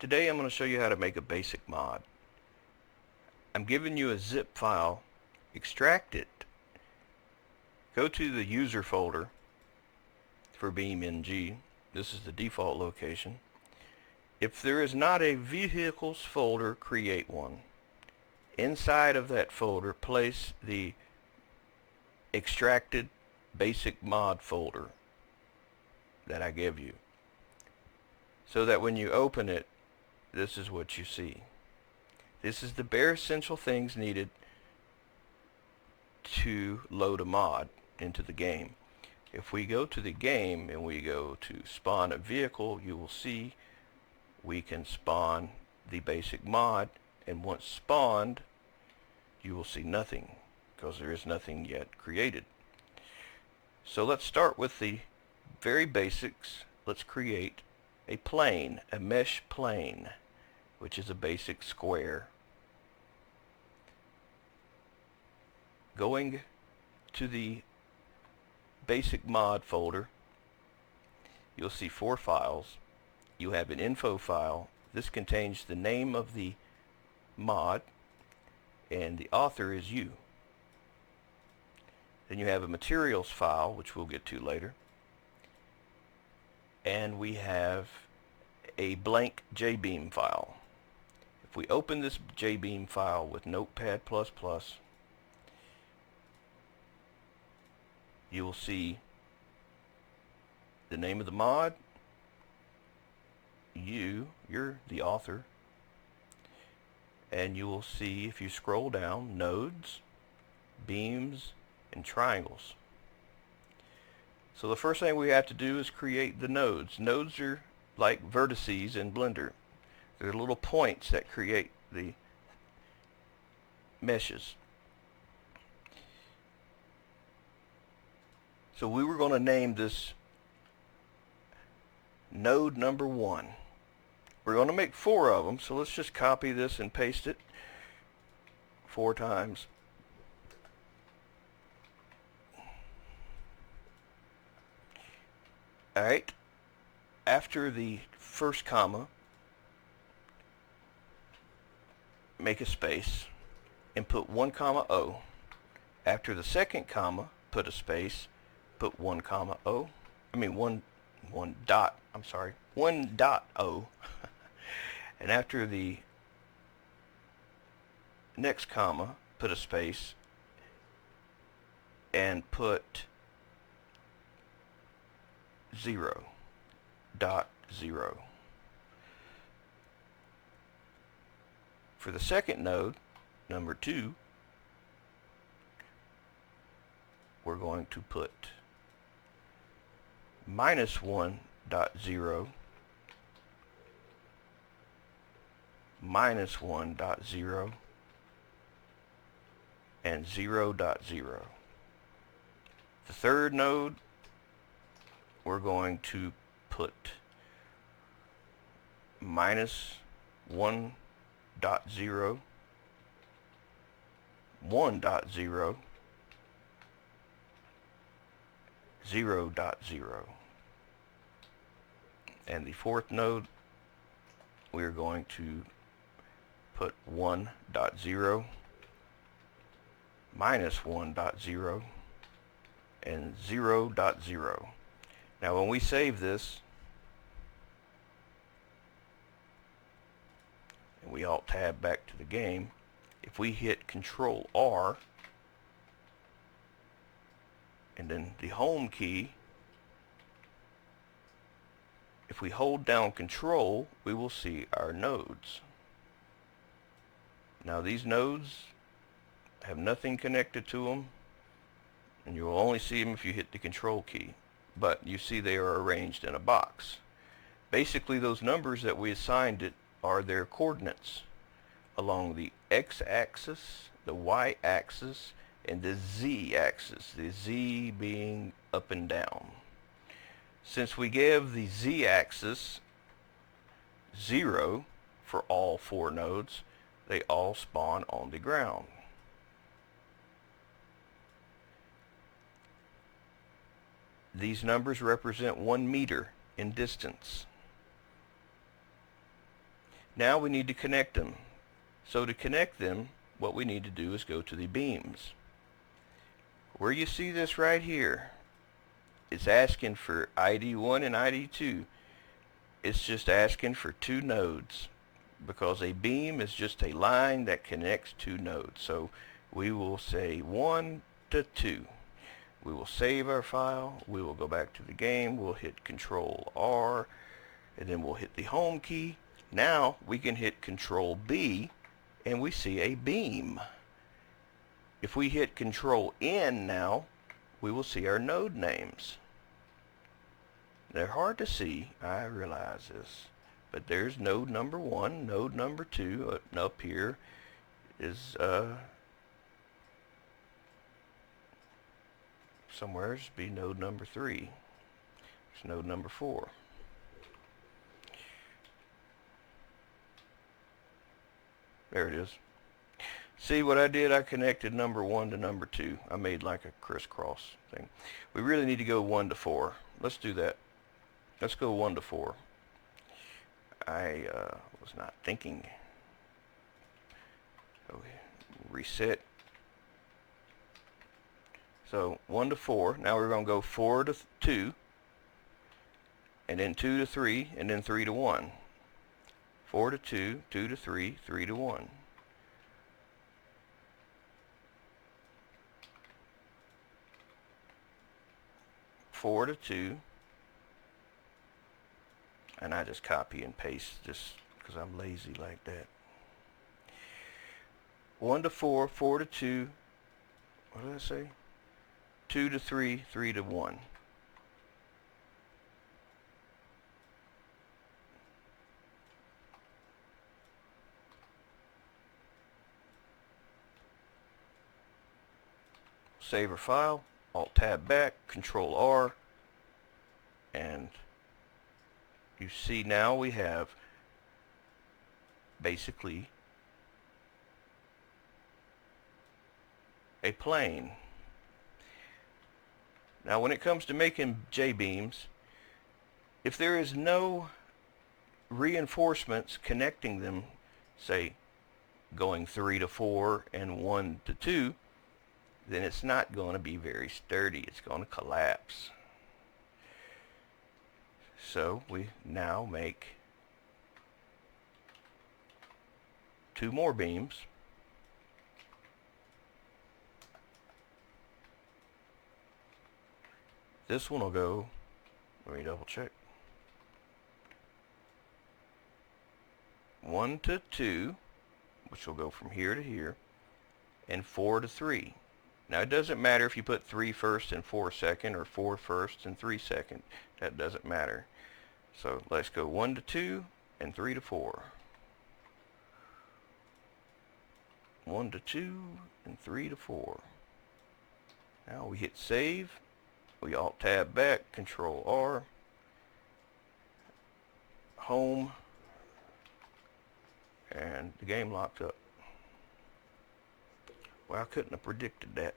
Today I'm going to show you how to make a basic mod. I'm giving you a zip file. Extract it. Go to the user folder for BeamNG. This is the default location. If there is not a vehicles folder, create one. Inside of that folder, place the extracted basic mod folder that I give you, so that when you open it, this is what you see. This is the bare essential things needed to load a mod into the game. If we go to the game and we go to spawn a vehicle, you will see we can spawn the basic mod, and once spawned you will see nothing because there is nothing yet created. So let's start with the very basics. Let's create a plane, a mesh plane, which is a basic square. Going to the basic mod folder, you'll see 4 files. You have an info file. This contains the name of the mod, and the author is you. Then you have a materials file, which we'll get to later. And we have a blank JBeam file. If we open this JBeam file with Notepad++, you will see the name of the mod, you're the author, and you will see, if you scroll down, nodes, beams, and triangles. So the first thing we have to do is create the nodes. Nodes are like vertices in Blender. They're little points that create the meshes. So we were going to name this node number 1. We're going to make 4 of them, so let's just copy this and paste it 4 times. Alright, after the first comma, make a space and put 1 comma O. After the second comma, put a space, put 1 comma O. one dot O. And after the next comma, put a space and put 0.0. For the second node, number 2, we're going to put -1.0, -1.0, and 0.0. The third node, we're going to put -1.0, 1.0, 0.0. And the fourth node, we're going to put 1.0, -1.0, and 0.0. Now when we save this, and we Alt-Tab back to the game, if we hit Control-R, and then the Home key, if we hold down Control, we will see our nodes. Now these nodes have nothing connected to them, and you will only see them if you hit the Control key. But you see they are arranged in a box. Basically, those numbers that we assigned it are their coordinates along the x-axis, the y-axis, and the z-axis, the z being up and down. Since we gave the z-axis 0 for all 4 nodes, they all spawn on the ground. These numbers represent 1 meter in distance. Now we need to connect them. So to connect them, what we need to do is go to the beams. Where you see this right here, it's asking for ID1 and ID2. It's just asking for two nodes because a beam is just a line that connects two nodes. So we will say 1 to 2. We will save our file. We will go back to the game. We'll hit Control R, and then we'll hit the home key. Now we can hit Control B, and we see a beam. If we hit Control N now, we will see our node names. They're hard to see, I realize this, but there's node number 1, node number 2, up here is somewhere should be node number 3. It's node number 4. There it is. See what I did? I connected number 1 to number 2. I made like a crisscross thing. We really need to go 1 to 4. Let's do that. Let's go 1 to 4. I was not thinking. Okay. Reset. So 1 to 4. Now we're going to go 4 to 2, and then 2 to 3, and then 3 to 1. 4 to 2, 2 to 3, 3 to 1. Four to 2, and I just copy and paste just because I'm lazy like that. 1 to 4, 4 to 2, what did I say? 2 to 3, 3 to 1. Save our file, Alt Tab back, Control R, and you see now we have basically a plane. Now when it comes to making J-beams, if there is no reinforcements connecting them, say going 3 to 4 and 1 to 2, then it's not going to be very sturdy. It's going to collapse. So we now make 2 more beams. This one will go, let me double check, 1 to 2, which will go from here to here, and 4 to 3. Now it doesn't matter if you put 3 first and 4 second, or 4 first and 3 second. That doesn't matter. So let's go 1 to 2 and 3 to 4. 1 to 2 and 3 to 4. Now we hit save. We Alt Tab back, Control R, home, and the game locked up. Well, I couldn't have predicted that.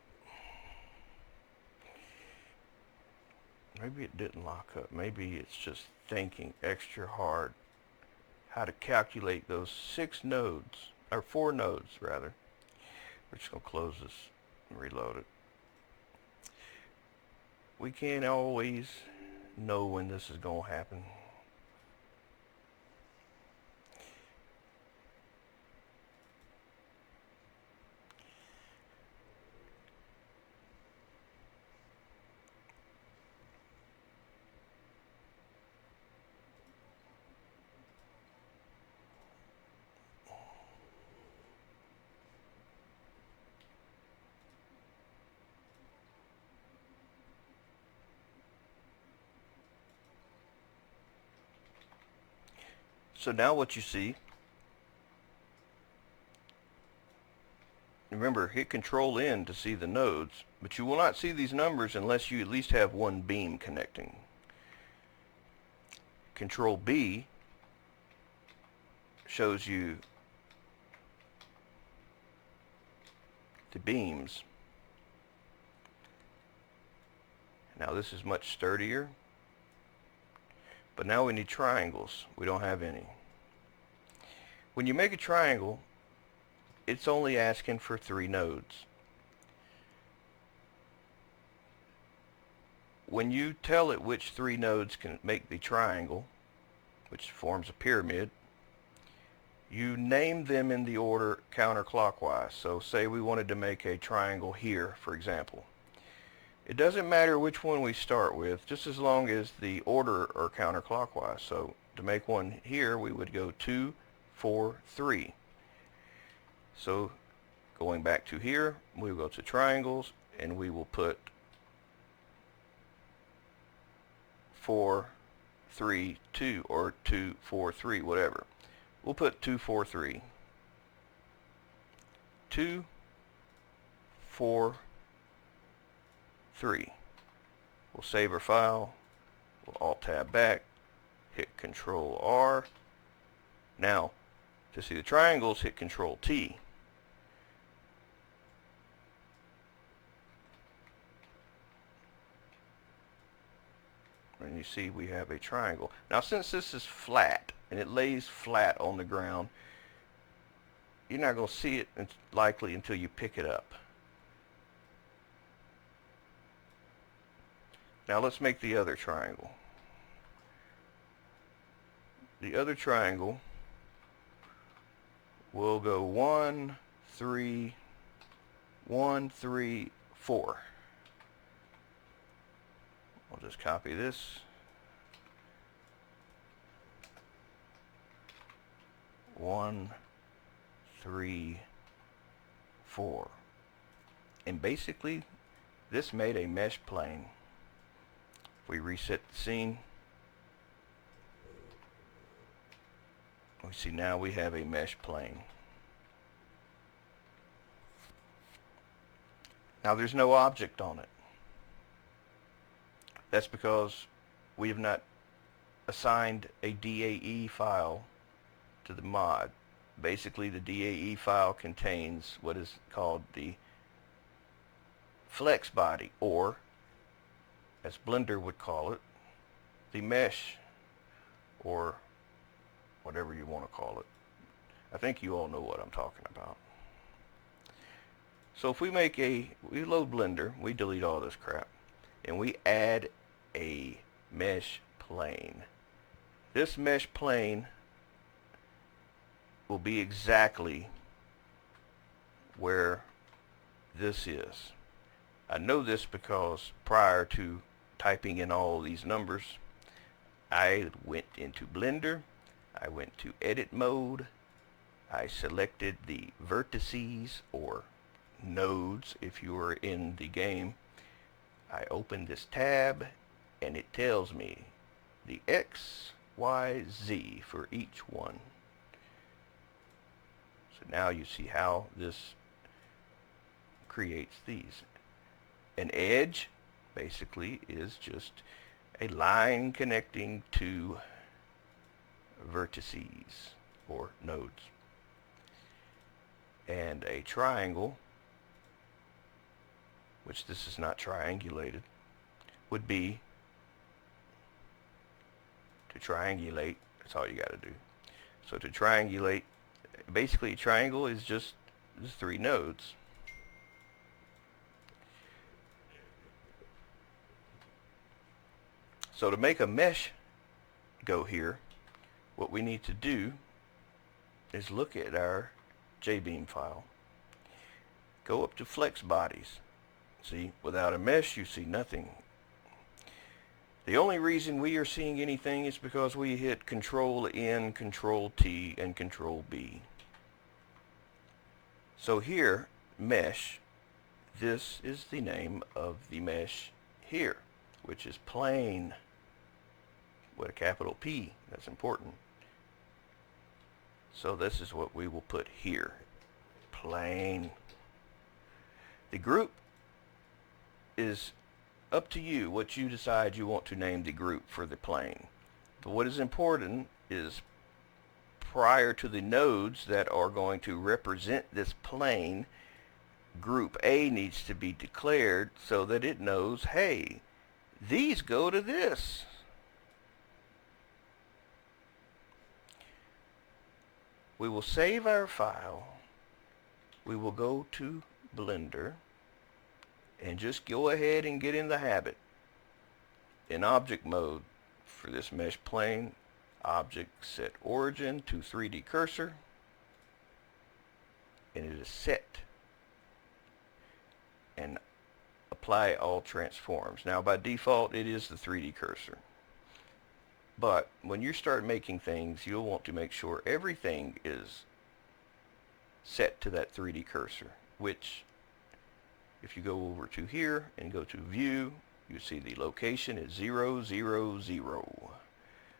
Maybe it didn't lock up. Maybe it's just thinking extra hard how to calculate those 6 nodes, or 4 nodes rather. We're just going to close this and reload it. We can't always know when this is going to happen. So now what you see, remember, hit Control N to see the nodes, but you will not see these numbers unless you at least have 1 beam connecting. Control B shows you the beams. Now this is much sturdier, but now we need triangles. We don't have any. When you make a triangle, it's only asking for 3 nodes. When you tell it which 3 nodes can make the triangle, which forms a pyramid, you name them in the order counterclockwise. So say we wanted to make a triangle here, for example. It doesn't matter which one we start with, just as long as the order are counterclockwise. So to make one here, we would go 2, 4, 3. So going back to here, we will go to triangles, and we will put 4, 3, 2, or 2, 4, 3, whatever. We'll put 2, 4, 3. 2, 4, 3. We'll save our file. We'll Alt-Tab back. Hit Control-R. Now, to see the triangles, hit Control-T. And you see we have a triangle. Now, since this is flat, and it lays flat on the ground, you're not going to see it likely until you pick it up. Now let's make the other triangle. The other triangle will go 1, 3, 1, 3, 4. I'll just copy this. One, 3, 4. And basically, this made a mesh plane. If we reset the scene, we see now we have a mesh plane. Now there's no object on it. That's because we have not assigned a DAE file to the mod. Basically, the DAE file contains what is called the flex body, or as Blender would call it, the mesh, or whatever you want to call it. I think you all know what I'm talking about. So if we load Blender, we delete all this crap, and we add a mesh plane. This mesh plane will be exactly where this is. I know this because prior to typing in all these numbers, I went into Blender, I went to edit mode, I selected the vertices or nodes if you are in the game. I opened this tab and it tells me the X, Y, Z for each one. So now you see how this creates these. An edge basically is just a line connecting two vertices or nodes. And a triangle, which this is not triangulated, would be to triangulate. That's all you got to do. So to triangulate, basically a triangle is just 3 nodes. So to make a mesh go here, what we need to do is look at our JBeam file. Go up to flex bodies. See, without a mesh you see nothing. The only reason we are seeing anything is because we hit Control N, Control T, and Control B. So here, mesh, this is the name of the mesh here, which is plane with a capital P. That's important. So this is what we will put here, plane. The group is up to you what you decide you want to name the group for the plane. But what is important is prior to the nodes that are going to represent this plane, group A needs to be declared so that it knows, hey, these go to this. We will save our file. We will go to Blender and just go ahead and get in the habit. In object mode for this mesh plane, object set origin to 3D cursor, and it is set, and apply all transforms. Now by default it is the 3D cursor, but when you start making things you'll want to make sure everything is set to that 3D cursor, which if you go over to here and go to view, you see the location is 0, 0, 0.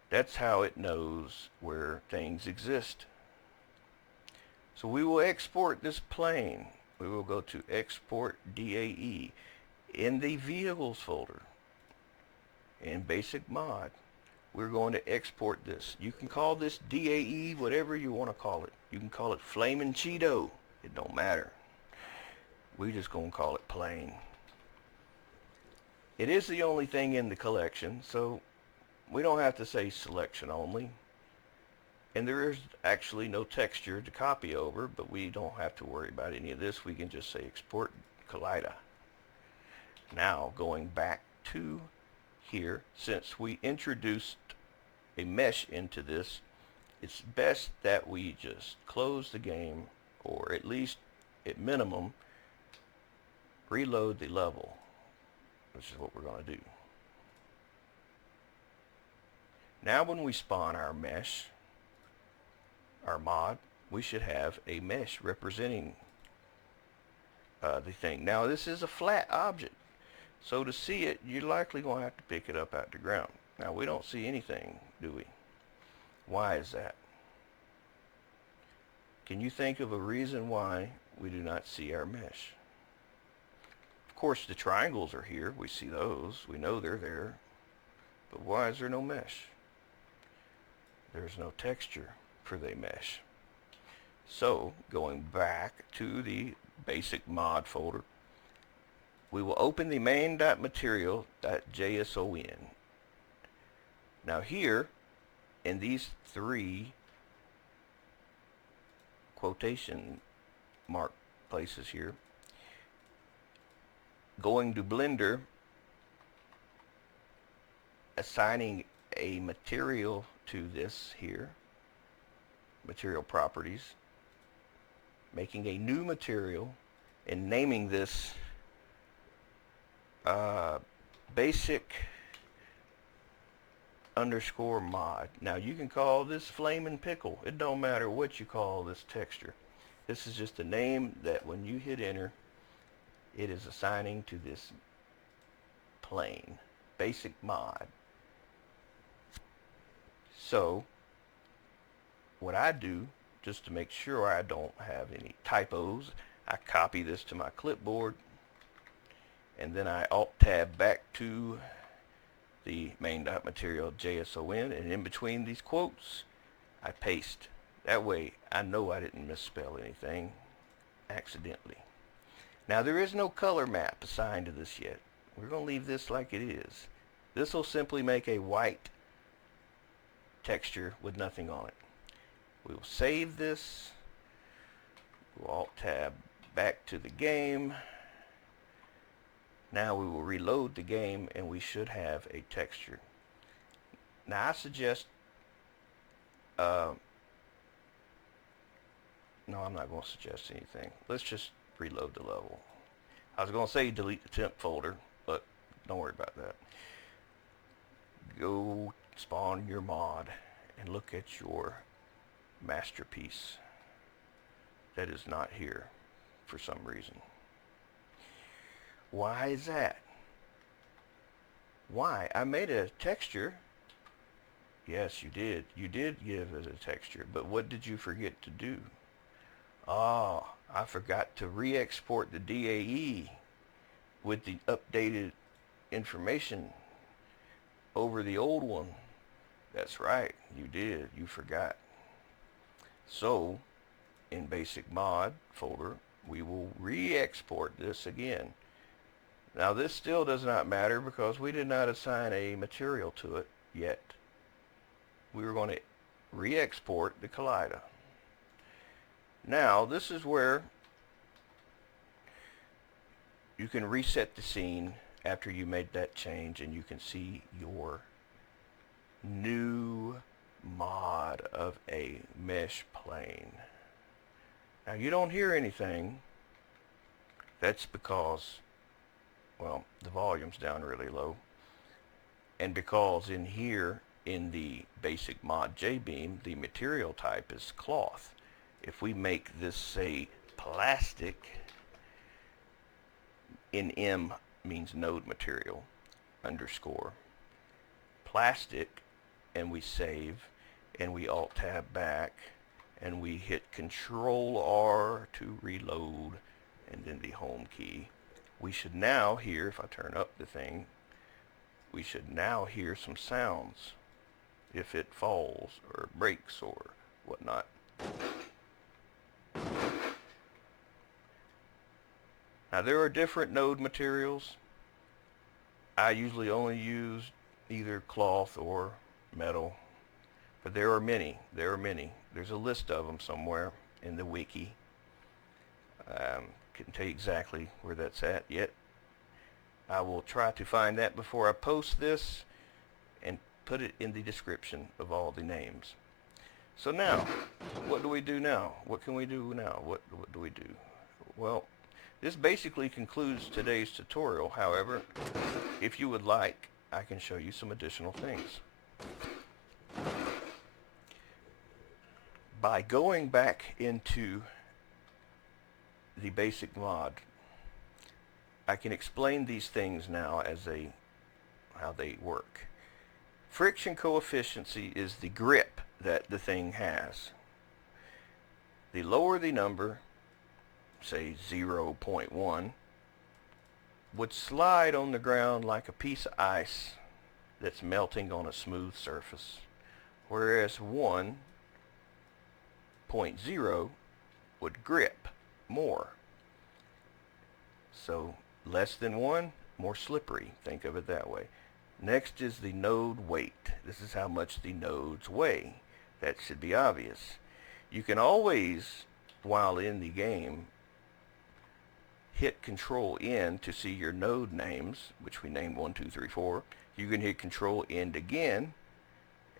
That's how it knows where things exist. So we will export this plane. We will go to export DAE in the vehicles folder. In basic mod, we're going to export this. You can call this DAE whatever you want to call it. You can call it Flamin' Cheeto. It don't matter. We're just going to call it plain. It is the only thing in the collection, so we don't have to say selection only. And there is actually no texture to copy over, but we don't have to worry about any of this. We can just say export Collider. Now going back to here, since we introduced a mesh into this, it's best that we just close the game, or at least at minimum reload the level, which is what we're going to do. Now when we spawn our mesh, our mod, we should have a mesh representing the thing. Now this is a flat object, so to see it you're likely going to have to pick it up out the ground. Now we don't see anything, do we? Why is that? Can you think of a reason why we do not see our mesh? Of course the triangles are here, we see those, we know they're there, but why is there no mesh? There's no texture for the mesh. So going back to the basic mod folder, we will open the main.material.json. Now here in these three quotation mark places here, going to Blender, assigning a material to this here, material properties, making a new material and naming this basic underscore mod. Now you can call this Flamin' Pickle. It don't matter what you call this texture. This is just a name that when you hit enter, it is assigning to this plane, basic mod. So what I do, just to make sure I don't have any typos, I copy this to my clipboard, and then I alt-tab back to the main.material.json, and in between these quotes I paste. That way I know I didn't misspell anything accidentally. Now there is no color map assigned to this yet. We're going to leave this like it is. This will simply make a white texture with nothing on it. We will save this. We'll alt-tab back to the game. Now we will reload the game and we should have a texture. Now I suggest, no, I'm not going to suggest anything. Let's just reload the level. I was going to say delete the temp folder, but don't worry about that. Go spawn your mod and look at your masterpiece that is not here for some reason. Why is that? Why? I made a texture. Yes, you did. You did give it a texture, but what did you forget to do? Ah, I forgot to re-export the DAE with the updated information over the old one. That's right, you did. You forgot. So, in basic mod folder, we will re-export this again. Now this still does not matter because we did not assign a material to it yet. We were going to re-export the Collider. Now this is where you can reset the scene after you made that change, and you can see your new mod of a mesh plane. Now you don't hear anything. That's because, well, the volume's down really low, and because in here in the basic mod JBeam the material type is cloth. If we make this say plastic, NM means node material underscore plastic, and we save, and we alt tab back, and we hit Control R to reload, and then the home key, we should now hear, if I turn up the thing, we should now hear some sounds if it falls or breaks or whatnot. Now there are different node materials. I usually only use either cloth or metal, but there are many. There's a list of them somewhere in the wiki. Couldn't tell you exactly where that's at yet. I will try to find that before I post this and put it in the description of all the names. So now, what do we do now? What can we do now? What do we do? Well, this basically concludes today's tutorial. However, if you would like, I can show you some additional things. By going back into the basic mod, I can explain these things now as how they work. Friction coefficient is the grip that the thing has. The lower the number, say 0.1, would slide on the ground like a piece of ice that's melting on a smooth surface, whereas 1.0 would grip more. So less than 1, more slippery. Think of it that way. Next is the node weight. This is how much the nodes weigh. That should be obvious. You can always, while in the game, hit Control N to see your node names, which we named 1, 2, 3, 4. You can hit Control N again,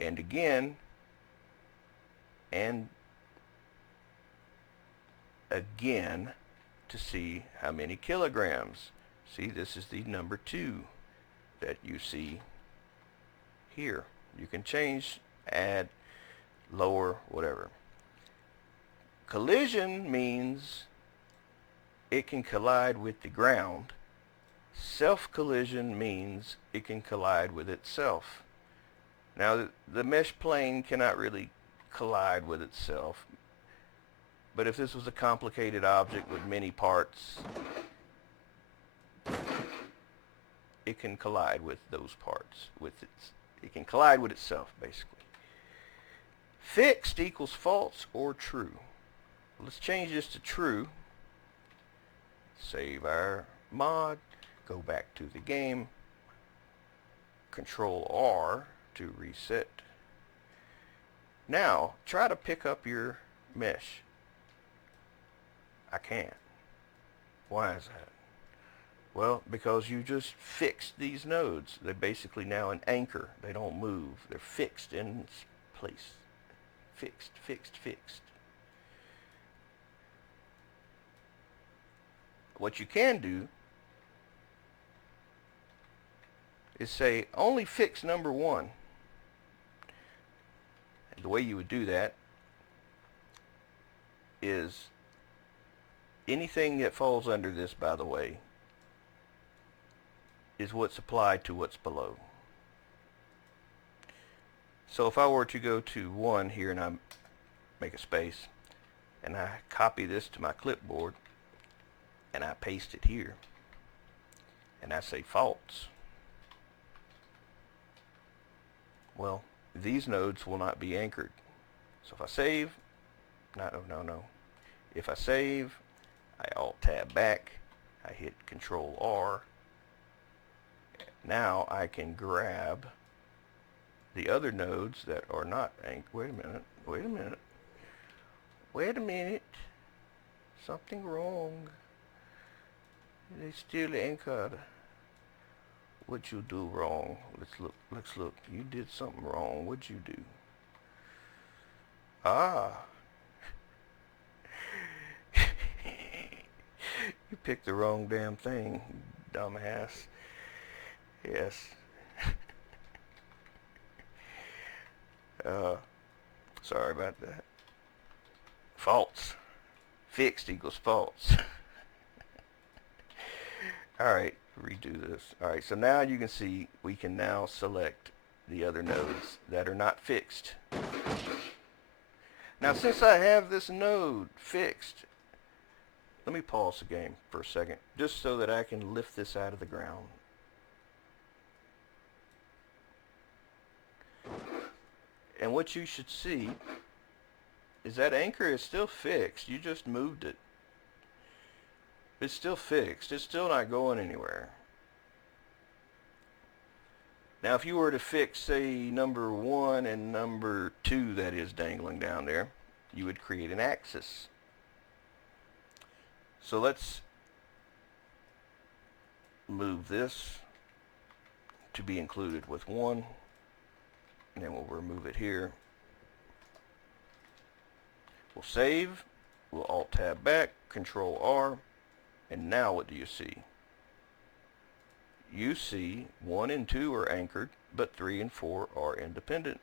and again, and again to see how many kilograms. See, this is the number 2 that you see here. You can change, add, lower, whatever. Collision means it can collide with the ground. Self-collision means it can collide with itself. Now, the mesh plane cannot really collide with itself, but if this was a complicated object with many parts, it can collide with those parts. It can collide with itself, basically. Fixed equals false or true. Let's change this to true. Save our mod, go back to the game, Control R to reset. Now, try to pick up your mesh. I can't. Why is that? Well, because you just fixed these nodes. They're basically now an anchor. They don't move. They're fixed in place. Fixed, fixed, fixed. What you can do is say only fix number 1. And the way you would do that is anything that falls under this, by the way, is what's applied to what's below. So if I were to go to 1 here and I make a space and I copy this to my clipboard and I paste it here and I say false, well, these nodes will not be anchored. So if I save, no. If I save, I alt tab back, I hit Control R. Now I can grab the other nodes that are not anchored. Wait a minute. Something wrong. They still anchored. What you do wrong? Let's look. Let's look. You did something wrong. What'd you do? Ah. You picked the wrong damn thing, dumbass. Yes. Uh, sorry about that. False. Fixed equals false. Alright, redo this. Alright, so now you can see we can now select the other nodes that are not fixed. Now since I have this node fixed, let me pause the game for a second, just so that I can lift this out of the ground. And what you should see is that anchor is still fixed. You just moved it. It's still fixed. It's still not going anywhere. Now if you were to fix, say, number 1 and number 2 that is dangling down there, you would create an axis. So let's move this to be included with 1, and then we'll remove it here. We'll save, we'll Alt-Tab back, Control-R, and now what do you see? You see 1 and 2 are anchored, but 3 and 4 are independent.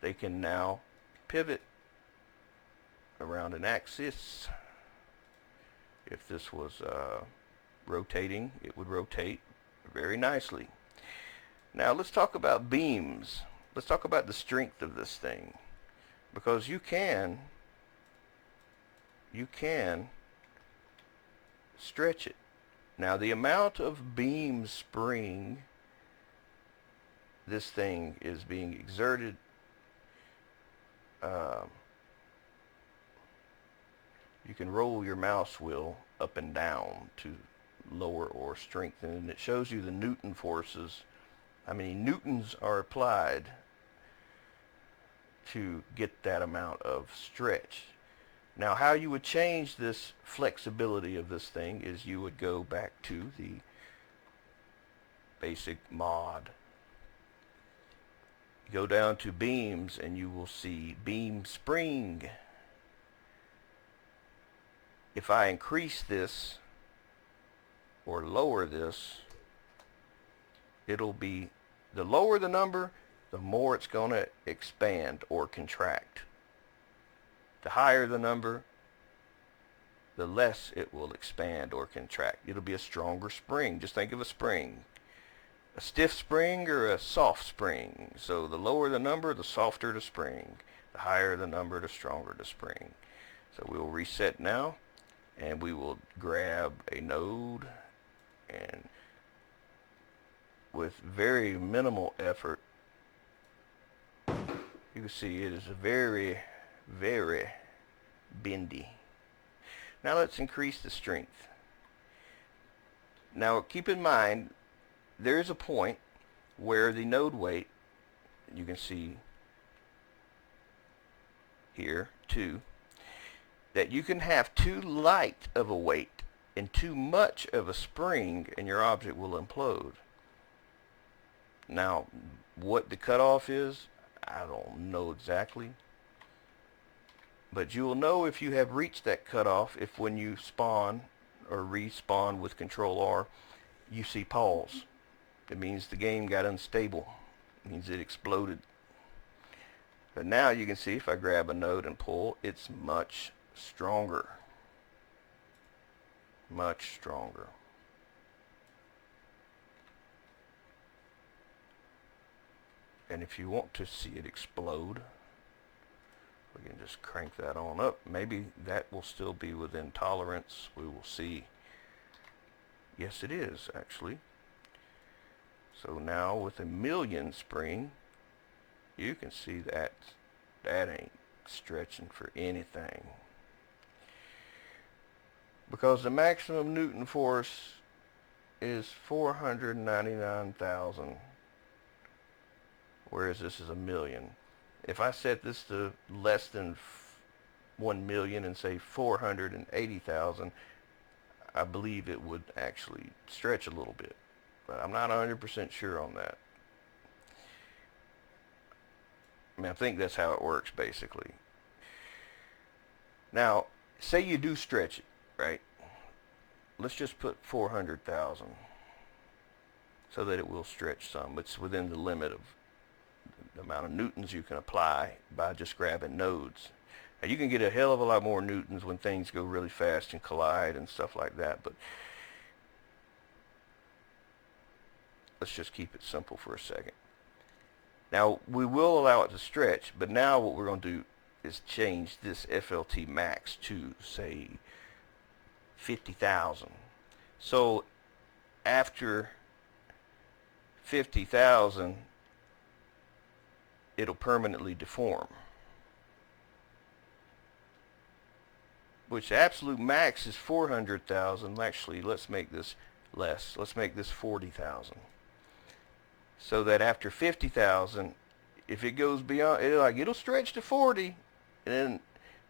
They can now pivot around an axis. If this was rotating, it would rotate very nicely. Now let's talk about beams. Let's talk about the strength of this thing, because you can stretch it. Now the amount of beam spring this thing is being exerted, you can roll your mouse wheel up and down to lower or strengthen, and it shows you the Newton forces, how many newtons are applied to get that amount of stretch. Now how you would change this flexibility of this thing is you would go back to the basic mod. Go down to beams and you will see beam spring. If I increase this or lower this, it'll be, the lower the number, the more it's going to expand or contract. The higher the number, the less it will expand or contract. It'll be a stronger spring. Just think of a spring. A stiff spring or a soft spring. So the lower the number, the softer the spring. The higher the number, the stronger the spring. So we will reset now, and we will grab a node, and with very minimal effort, you can see it is a very, very bendy. Now let's increase the strength. Now keep in mind, there is a point where the node weight, you can see here, 2, that you can have too light of a weight and too much of a spring and your object will implode. Now what the cutoff is, I don't know exactly, but you will know if you have reached that cutoff if when you spawn or respawn with Control R, you see pause. It means the game got unstable. It means it exploded. But now you can see if I grab a node and pull, it's much stronger. Much stronger. And if you want to see it explode, we can just crank that on up. Maybe that will still be within tolerance. We will see. Yes, it is actually. So now with 1,000,000 spring, you can see that ain't stretching for anything. Because the maximum Newton force is 499,000, whereas this is 1,000,000. If I set this to less than 1 million and say 480,000, I believe it would actually stretch a little bit, but I'm not 100% sure on that. I mean, I think that's how it works basically. Now, say you do stretch it, right? Let's just put 400,000 so that it will stretch some. It's within the limit of the amount of newtons you can apply by just grabbing nodes. Now, you can get a hell of a lot more newtons when things go really fast and collide and stuff like that, but let's just keep it simple for a second. Now, we will allow it to stretch, but now what we're going to do is change this FLT max to, say, 50,000. So after 50,000, it'll permanently deform. Which the absolute max is 400,000. Actually, let's make this less. Let's make this 40,000. So that after 50,000, if it goes beyond, it'll stretch to 40, and then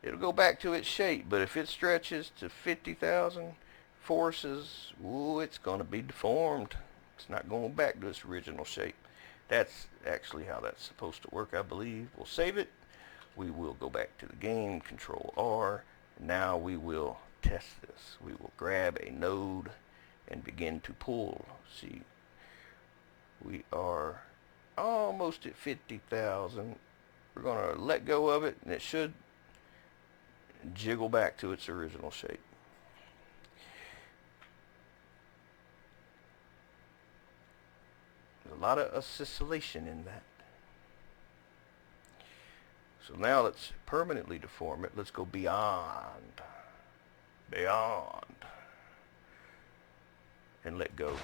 it'll go back to its shape. But if it stretches to 50,000 forces, ooh, it's going to be deformed. It's not going back to its original shape. That's actually how that's supposed to work, I believe. We'll save it. We will go back to the game, Control R. Now we will test this. We will grab a node and begin to pull. See, we are almost at 50,000. We're going to let go of it, and it should jiggle back to its original shape. There's a lot of oscillation in that. So now let's permanently deform it. Let's go beyond, and let go.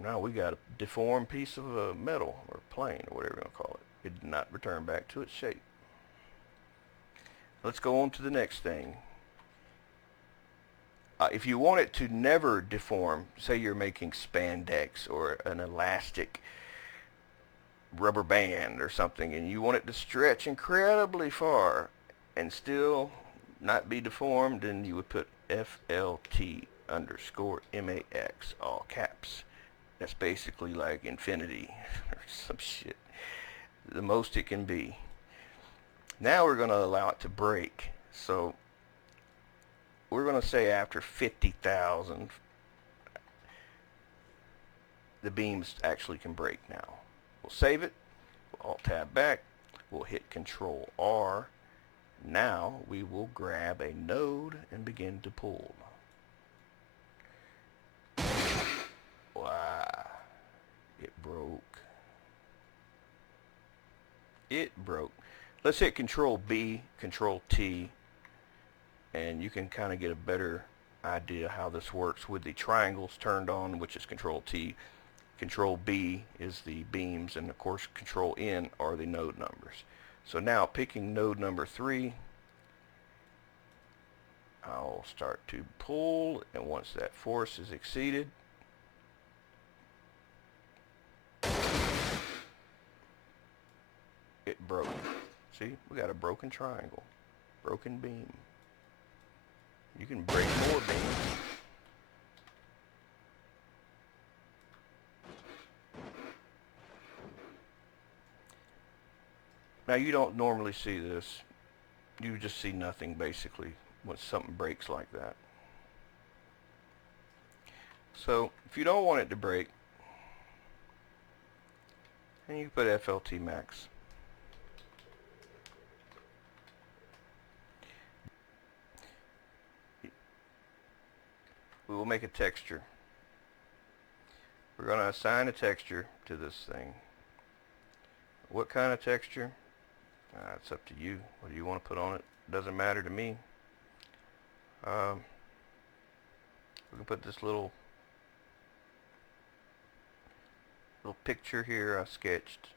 Now we got a deformed piece of metal or plane or whatever you're going to call it. It did not return back to its shape. Let's go on to the next thing. If you want it to never deform, say you're making spandex or an elastic rubber band or something, and you want it to stretch incredibly far and still not be deformed, then you would put FLT underscore MAX, all caps. That's basically like infinity or some shit. The most it can be. Now we're going to allow it to break. So we're going to say after 50,000, the beams actually can break now. We'll save it. We'll Alt-Tab back. We'll hit Control R. Now we will grab a node and begin to pull. Wow. It broke. It broke. Let's hit Control B, Control T, and you can kind of get a better idea how this works with the triangles turned on, which is Control T. Control B is the beams, and of course Control N are the node numbers. So now picking node number 3, I'll start to pull, and once that force is exceeded, it broke. See, we got a broken triangle, broken beam. You can break more beams. Now you don't normally see this. You just see nothing basically when something breaks like that. So if you don't want it to break, then you put FLT max. We will make a texture. We're going to assign a texture to this thing. What kind of texture? It's up to you. What do you want to put on it? Doesn't matter to me. We can put this little picture here I sketched.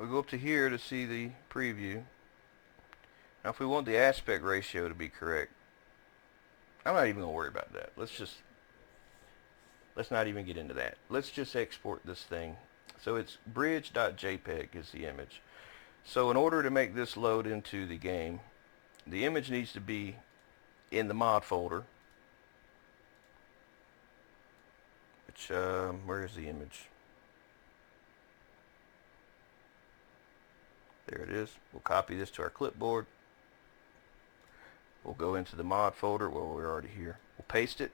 We'll go up to here to see the preview. Now if we want the aspect ratio to be correct, I'm not even going to worry about that. Let's not even get into that. Let's just export this thing. So it's bridge.jpg is the image. So in order to make this load into the game, the image needs to be in the mod folder, which, where is the image? There it is. We'll copy this to our clipboard. We'll go into the mod folder. Well, we're already here. We'll paste it.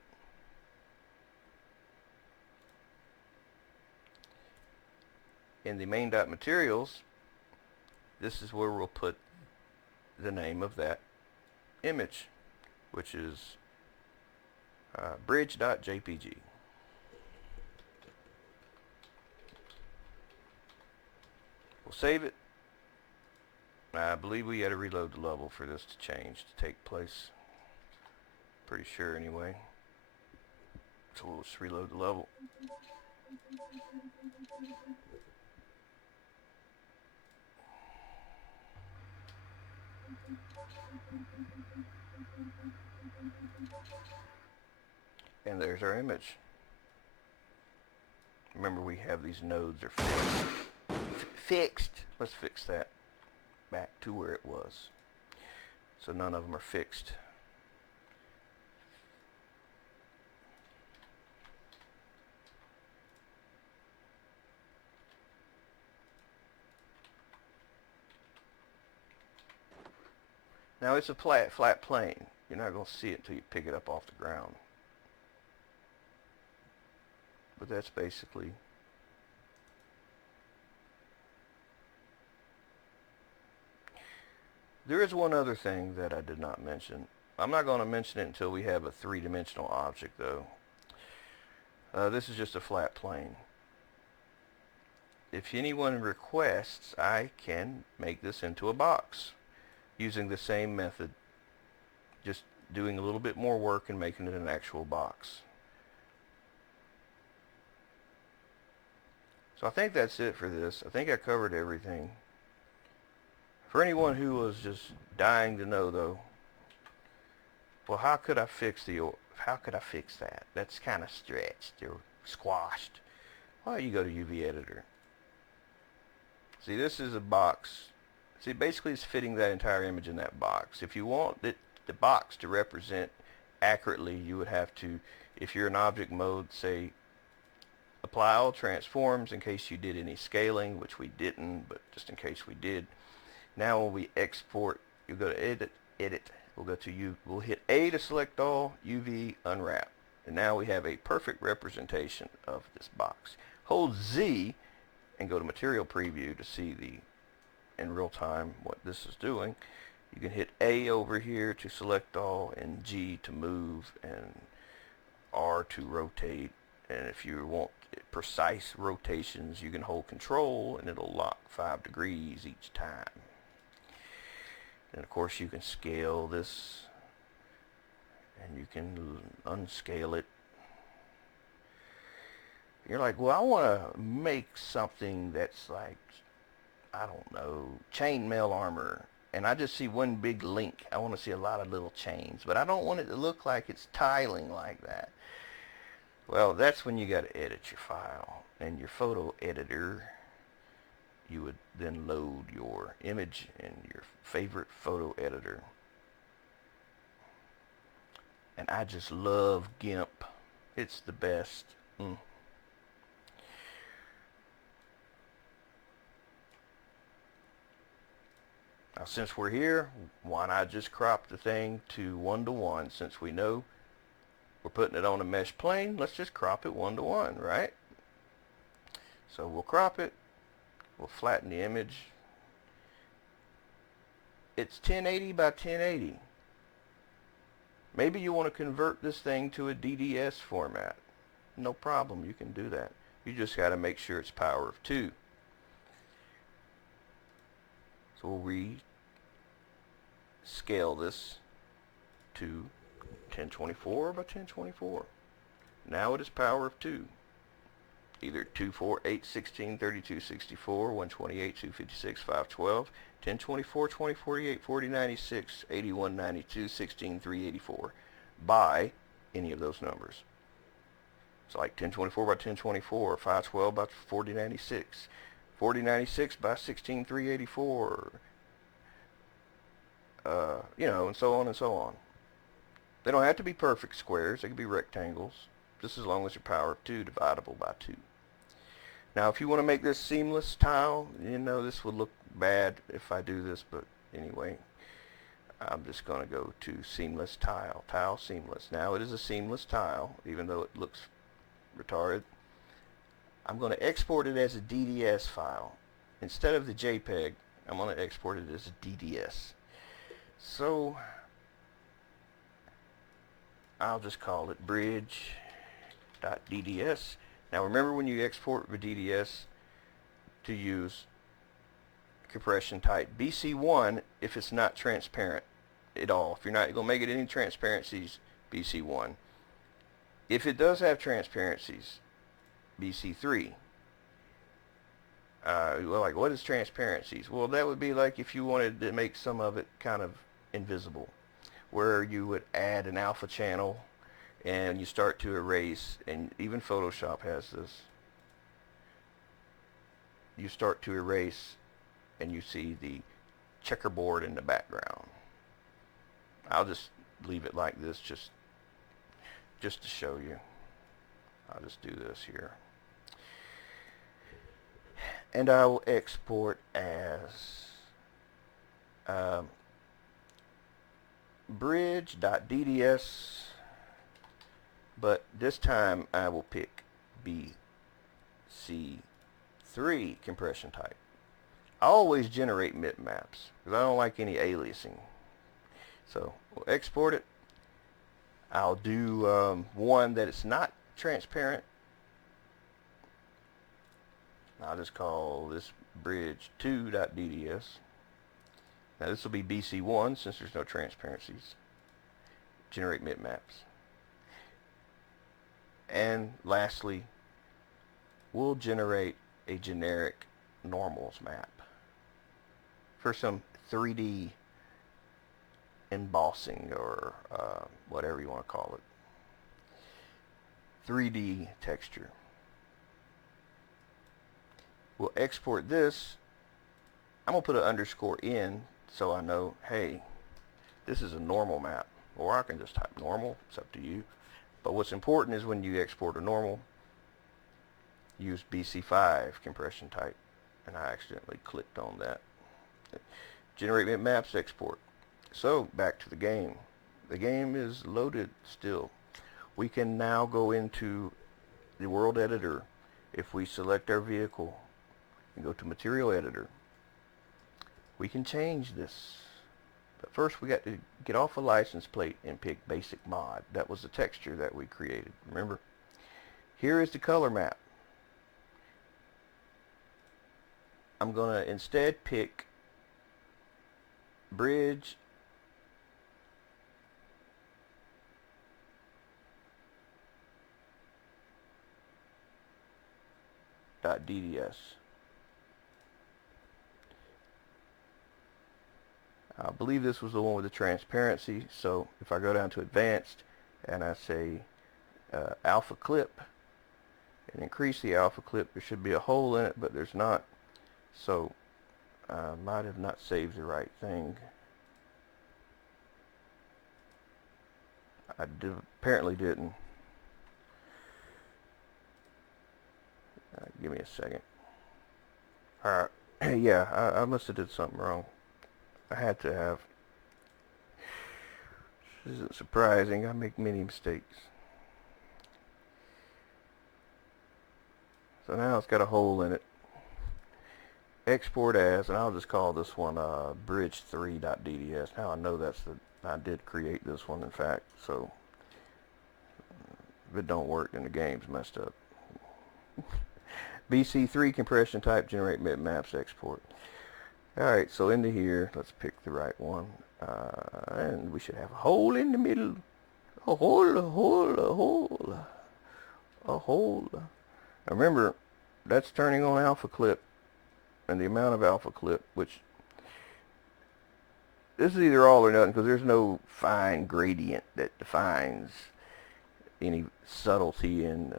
In the main.materials, this is where we'll put the name of that image, which is bridge.jpg. We'll save it. I believe we had to reload the level for this to change, to take place. Pretty sure anyway. So we'll just reload the level. And there's our image. Remember, we have these nodes are fixed. Let's fix that back to where it was. So none of them are fixed. Now it's a flat plane. You're not going to see it until you pick it up off the ground. But that's basically there is one other thing that I did not mention. I'm not going to mention it until we have a three-dimensional object though. This is just a flat plane. If anyone requests, I can make this into a box using the same method, just doing a little bit more work and making it an actual box. So I think that's it for this. I think I covered everything. For anyone who was just dying to know though, well, how could I fix that? That's kind of stretched or squashed. Well, you go to UV editor. See, this is a box. See, basically it's fitting that entire image in that box. If you want the box to represent accurately, you would have to, if you're in object mode, say apply all transforms in case you did any scaling, which we didn't, but just in case we did. Now when we export, you go to edit, we'll go to we'll hit A to select all, UV, unwrap. And now we have a perfect representation of this box. Hold Z and go to material preview to see in real time what this is doing. You can hit A over here to select all, and G to move, and R to rotate. And if you want precise rotations, you can hold control and it'll lock 5 degrees each time. And of course you can scale this and you can unscale it. You're like, well, I want to make something that's like, I don't know, chainmail armor, and I just see one big link. I want to see a lot of little chains, but I don't want it to look like it's tiling like that. Well, that's when you got to edit your file. And your photo editor, you would then load your image in your favorite photo editor. And I just love GIMP. It's the best. Now since we're here, why not just crop the thing to 1:1? Since we know we're putting it on a mesh plane, let's just crop it 1:1, right? So we'll crop it, we'll flatten the image. It's 1080 by 1080. Maybe you want to convert this thing to a DDS format. No problem, you can do that. You just got to make sure it's power of 2. So we'll rescale this to 1024 by 1024. Now it is power of 2. Either 2, 4, 8, 16, 32, 64, 128, 256, 512, 1024, 2048, 4096, 8192, 16384 by any of those numbers. It's like 1024 by 1024, 512 by 4096, 4096 by 16384. You know, and so on and so on. They don't have to be perfect squares. They can be rectangles, just as long as they're power of 2 divisible by 2. Now, if you want to make this seamless tile, you know this would look bad if I do this, but anyway, I'm just going to go to seamless tile, tile seamless. Now it is a seamless tile, even though it looks retarded. I'm going to export it as a DDS file. Instead of the JPEG, I'm going to export it as a DDS. So I'll just call it bridge.dds. Now remember, when you export with DDS, to use compression type BC1 if it's not transparent at all. If you're not going to make it any transparencies, BC1. If it does have transparencies, BC3. Well, like, what is transparencies? Well, that would be like if you wanted to make some of it kind of invisible, where you would add an alpha channel and you start to erase, and even Photoshop has this. You start to erase and you see the checkerboard in the background. I'll just leave it like this just to show you. I'll just do this here. And I will export as bridge.dds, but this time I will pick BC3 compression type. I always generate bitmaps because I don't like any aliasing. So we'll export it. I'll do one that is not transparent. I'll just call this bridge2.dds. Now this will be BC1 since there's no transparencies. Generate bitmaps. And lastly, we'll generate a generic normals map for some 3D embossing, or whatever you want to call it. 3D texture. We'll export this. I'm going to put an underscore in so I know, hey, this is a normal map. Or I can just type normal. It's up to you. But what's important is when you export a normal, use BC5 compression type. And I accidentally clicked on that. Generate bitmaps, export. So back to the game. The game is loaded still. We can now go into the world editor. If we select our vehicle and go to material editor, we can change this. But first we got to get off a license plate and pick basic mod. That was the texture that we created. Remember? Here is the color map. I'm going to instead pick bridge .dds. I believe this was the one with the transparency, so if I go down to advanced and I say alpha clip and increase the alpha clip, there should be a hole in it, but there's not, so I might have not saved the right thing. I apparently didn't. Give me a second. Alright, yeah, I must have did something wrong. I had to have. This isn't surprising. I make many mistakes. So now it's got a hole in it. Export as, and I'll just call this one bridge3.dds. Now I know I did create this one, in fact. So if it don't work, then the game's messed up. BC3 compression type, generate bitmaps, export. Alright, so into here, let's pick the right one. And we should have a hole in the middle. A hole, a hole, a hole. A hole. Now remember, that's turning on alpha clip. And the amount of alpha clip, which this is either all or nothing, because there's no fine gradient that defines any subtlety in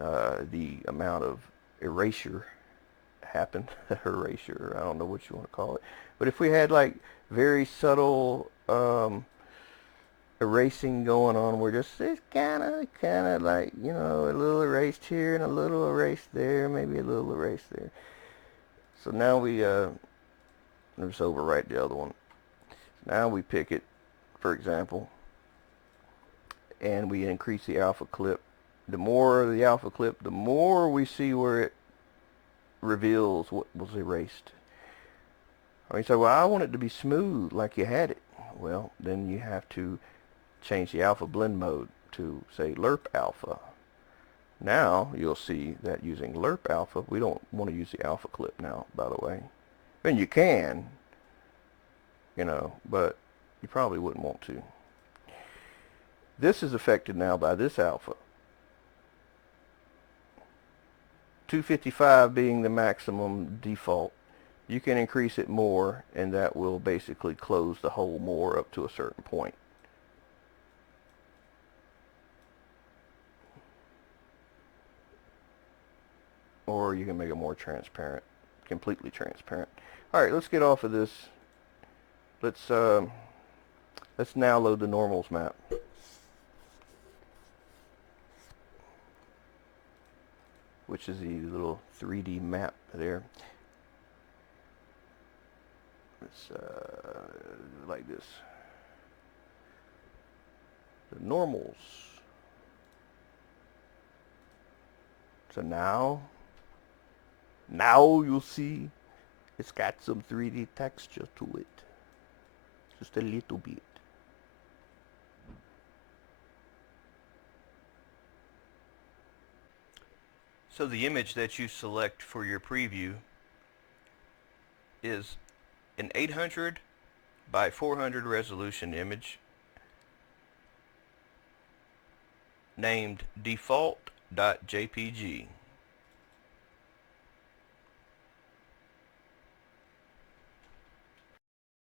the amount of erasure happened, erasure, I don't know what you want to call it. But if we had like very subtle erasing going on, we're just it's kind of like, you know, a little erased here and a little erased there, maybe a little erased there. So now we let's overwrite the other one. Now we pick it, for example, and we increase the alpha clip. The more the alpha clip, the more we see where it reveals what was erased. Or you say, well, I want it to be smooth like you had it. Well, then you have to change the alpha blend mode to, say, lerp alpha. Now you'll see that using lerp alpha, we don't want to use the alpha clip now, by the way. And you can, you know, but you probably wouldn't want to. This is affected now by this alpha. 255 being the maximum default. You can increase it more, and that will basically close the hole more up to a certain point. Or you can make it more transparent, completely transparent. All right, let's get off of this. Let's now load the normals map. Which is the little 3D map there. It's like this. The normals. So now you'll see it's got some 3D texture to it. Just a little bit. So the image that you select for your preview is an 800 by 400 resolution image named default.jpg.